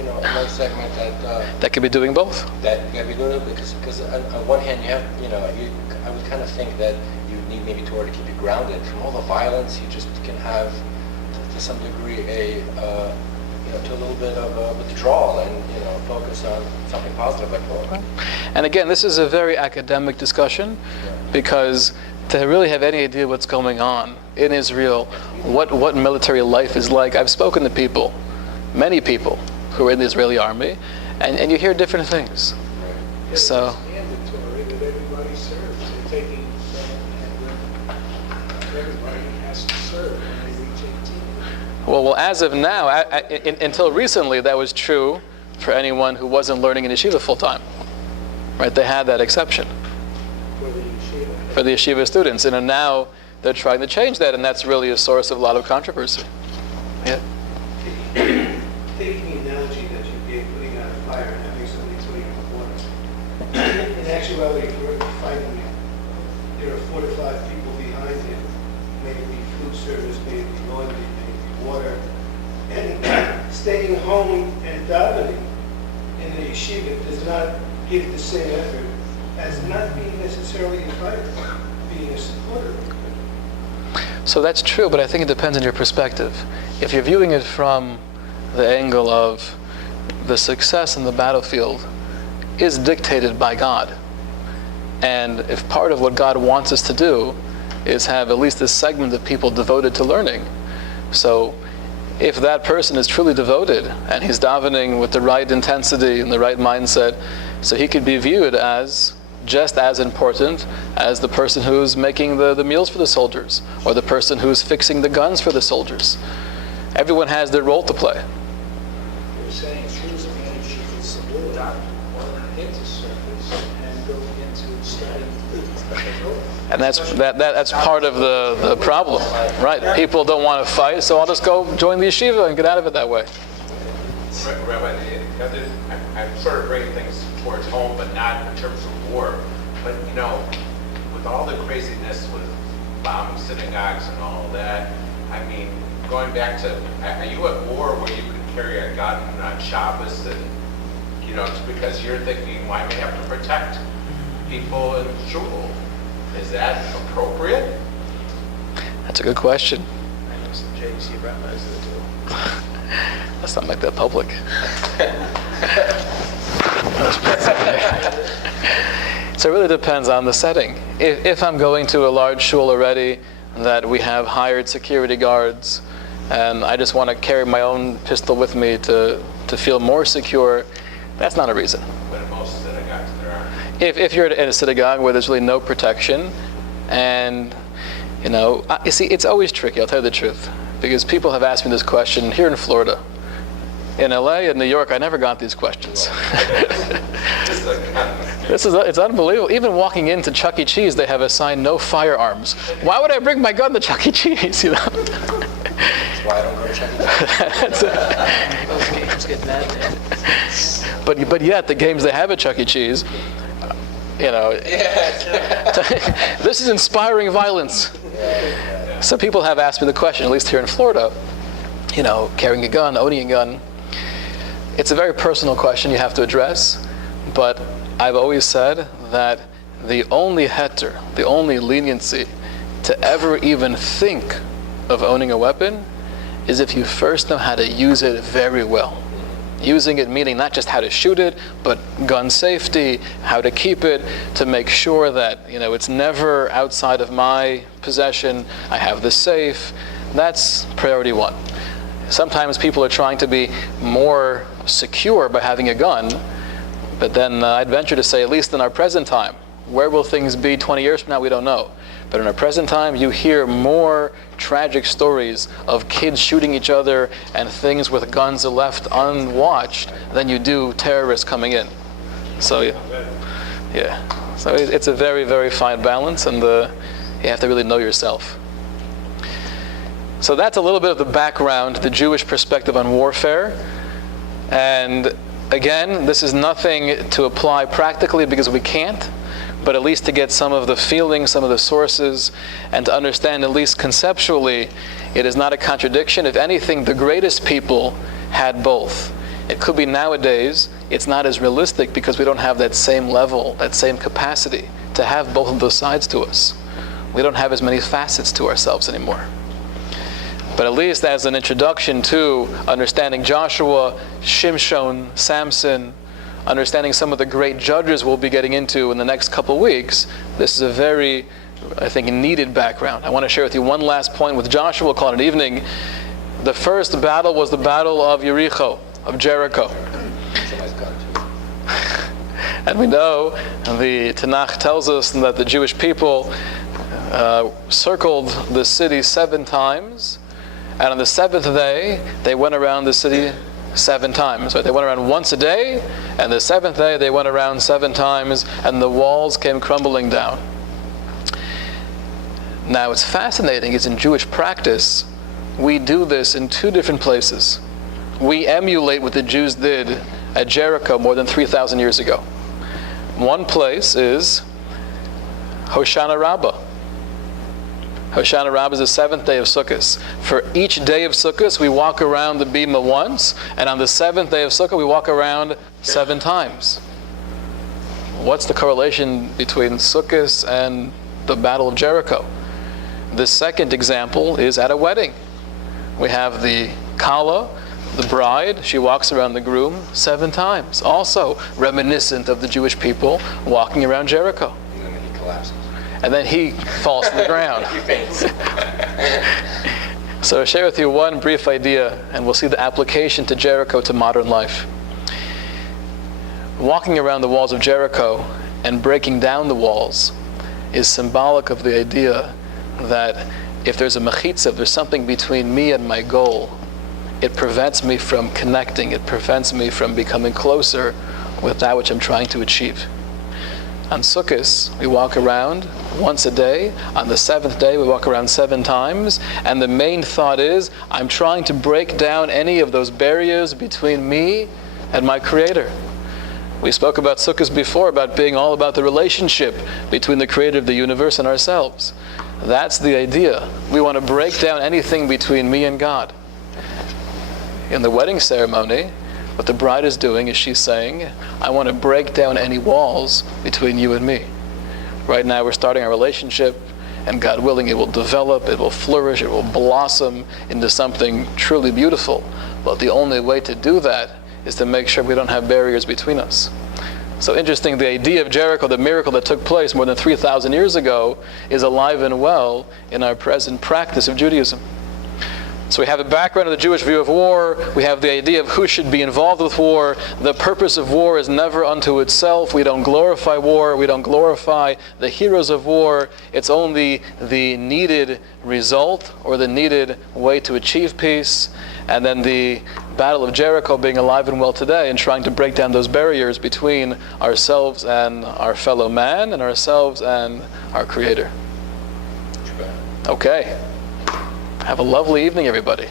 a nice segment That could be doing both. that you gotta be doing it because on one hand you have, I would kind of think that you need maybe Torah to keep you grounded from all the violence. You just can have, to some degree, to a little bit of a withdrawal and focus on something positive like Torah. And again, this is a very academic discussion because to really have any idea what's going on in Israel, what military life is like, I've spoken to people, many people who are in the Israeli army, and you hear different things. So, It's mandatory that everybody serves. They're taking everybody has to serve when they reach 18. well, as of now, until recently, that was true for anyone who wasn't learning in yeshiva full time. Right? They had that exception for the yeshiva students, and now they're trying to change that, and that's really a source of a lot of controversy. Yeah. Taking the analogy that you gave, putting out a fire and having somebody putting out water. In actuality, if you're fighting, there are 4 to 5 people behind you. Maybe food service, maybe laundry, maybe water. And staying home and davening in the yeshiva does not give the same effort as not being necessarily a fighter, being a supporter. So that's true, but I think it depends on your perspective. If you're viewing it from the angle of the success in the battlefield is dictated by God, and if part of what God wants us to do is have at least this segment of people devoted to learning, so if that person is truly devoted and he's davening with the right intensity and the right mindset, so he could be viewed as just as important as the person who's making the meals for the soldiers or the person who's fixing the guns for the soldiers. Everyone has their role to play. You're saying choose a manager with some doctrine into service and go into studying. And that's part of the problem, right? People don't want to fight, so I'll just go join the yeshiva and get out of it that way. Rabbi, I'm sort of bringing things towards home, but not in terms of war. But with all the craziness with bombing synagogues and all that, I mean, going back to, are you at war where you can carry a gun on Shabbos and, it's because you're thinking, why may I have to protect people in shul? Is that appropriate? That's a good question. I know some JC rabbis that do. Let's not make that public. So it really depends on the setting. If I'm going to a large shul already that we have hired security guards and I just want to carry my own pistol with me to feel more secure, that's not a reason. But in most synagogues there are. If you're in a synagogue where there's really no protection, and you see, it's always tricky, I'll tell you the truth, because people have asked me this question here in Florida. In LA and New York, I never got these questions. It's unbelievable. Even walking into Chuck E. Cheese, they have a sign, no firearms. Why would I bring my gun to Chuck E. Cheese, That's why I don't go to Chuck E. Cheese. Those games get bad there. But yet, the games they have at Chuck E. Cheese, this is inspiring violence. So people have asked me the question, at least here in Florida, carrying a gun, owning a gun. It's a very personal question you have to address, but I've always said that the only heter, the only leniency to ever even think of owning a weapon is if you first know how to use it very well. Using it meaning not just how to shoot it, but gun safety, how to keep it, to make sure that, it's never outside of my possession. I have the safe. That's priority one. Sometimes people are trying to be more secure by having a gun, but then I'd venture to say, at least in our present time, where will things be 20 years from now? We don't know. But in our present time, you hear more tragic stories of kids shooting each other and things with guns left unwatched than you do terrorists coming in. So, yeah. So it's a very, very fine balance, and you have to really know yourself. So that's a little bit of the background, the Jewish perspective on warfare. And again, this is nothing to apply practically because we can't, but at least to get some of the feelings, some of the sources, and to understand at least conceptually, it is not a contradiction. If anything, the greatest people had both. It could be nowadays, it's not as realistic because we don't have that same level, that same capacity to have both of those sides to us. We don't have as many facets to ourselves anymore. But at least as an introduction to understanding Joshua, Shimshon, Samson, understanding some of the great judges we'll be getting into in the next couple of weeks, this is a very, I think, needed background. I want to share with you one last point with Joshua. We'll call it an evening. The first battle was the battle of Jericho. And we know, the Tanakh tells us that the Jewish people circled the city 7 times, and on the 7th day, they went around the city 7 times. Right? They went around once a day, and the 7th day they went around 7 times, and the walls came crumbling down. Now what's fascinating is in Jewish practice, we do this in 2 different places. We emulate what the Jews did at Jericho more than 3,000 years ago. One place is Hoshana Rabbah. Hoshana Rabbah is the 7th day of Sukkot. For each day of Sukkot, we walk around the bima once, and on the 7th day of Sukkot, we walk around 7 times. What's the correlation between Sukkot and the Battle of Jericho? The second example is at a wedding. We have the Kala, the bride, she walks around the groom 7 times. Also reminiscent of the Jewish people walking around Jericho. And then he collapses. And then he falls to the ground. He faints. So I'll share with you one brief idea, and we'll see the application to Jericho to modern life. Walking around the walls of Jericho and breaking down the walls is symbolic of the idea that if there's a mechitza, if there's something between me and my goal, it prevents me from connecting, it prevents me from becoming closer with that which I'm trying to achieve. On Sukkot, we walk around once a day. On the 7th day, we walk around 7 times. And the main thought is, I'm trying to break down any of those barriers between me and my Creator. We spoke about Sukkot before, about being all about the relationship between the Creator of the universe and ourselves. That's the idea. We want to break down anything between me and God. In the wedding ceremony, what the bride is doing is she's saying, I want to break down any walls between you and me. Right now we're starting our relationship, and God willing, it will develop, it will flourish, it will blossom into something truly beautiful. But the only way to do that is to make sure we don't have barriers between us. So interesting, the idea of Jericho, the miracle that took place more than 3,000 years ago, is alive and well in our present practice of Judaism. So we have the background of the Jewish view of war. We have the idea of who should be involved with war. The purpose of war is never unto itself. We don't glorify war. We don't glorify the heroes of war. It's only the needed result or the needed way to achieve peace. And then the Battle of Jericho being alive and well today and trying to break down those barriers between ourselves and our fellow man and ourselves and our Creator. Okay. Have a lovely evening, everybody.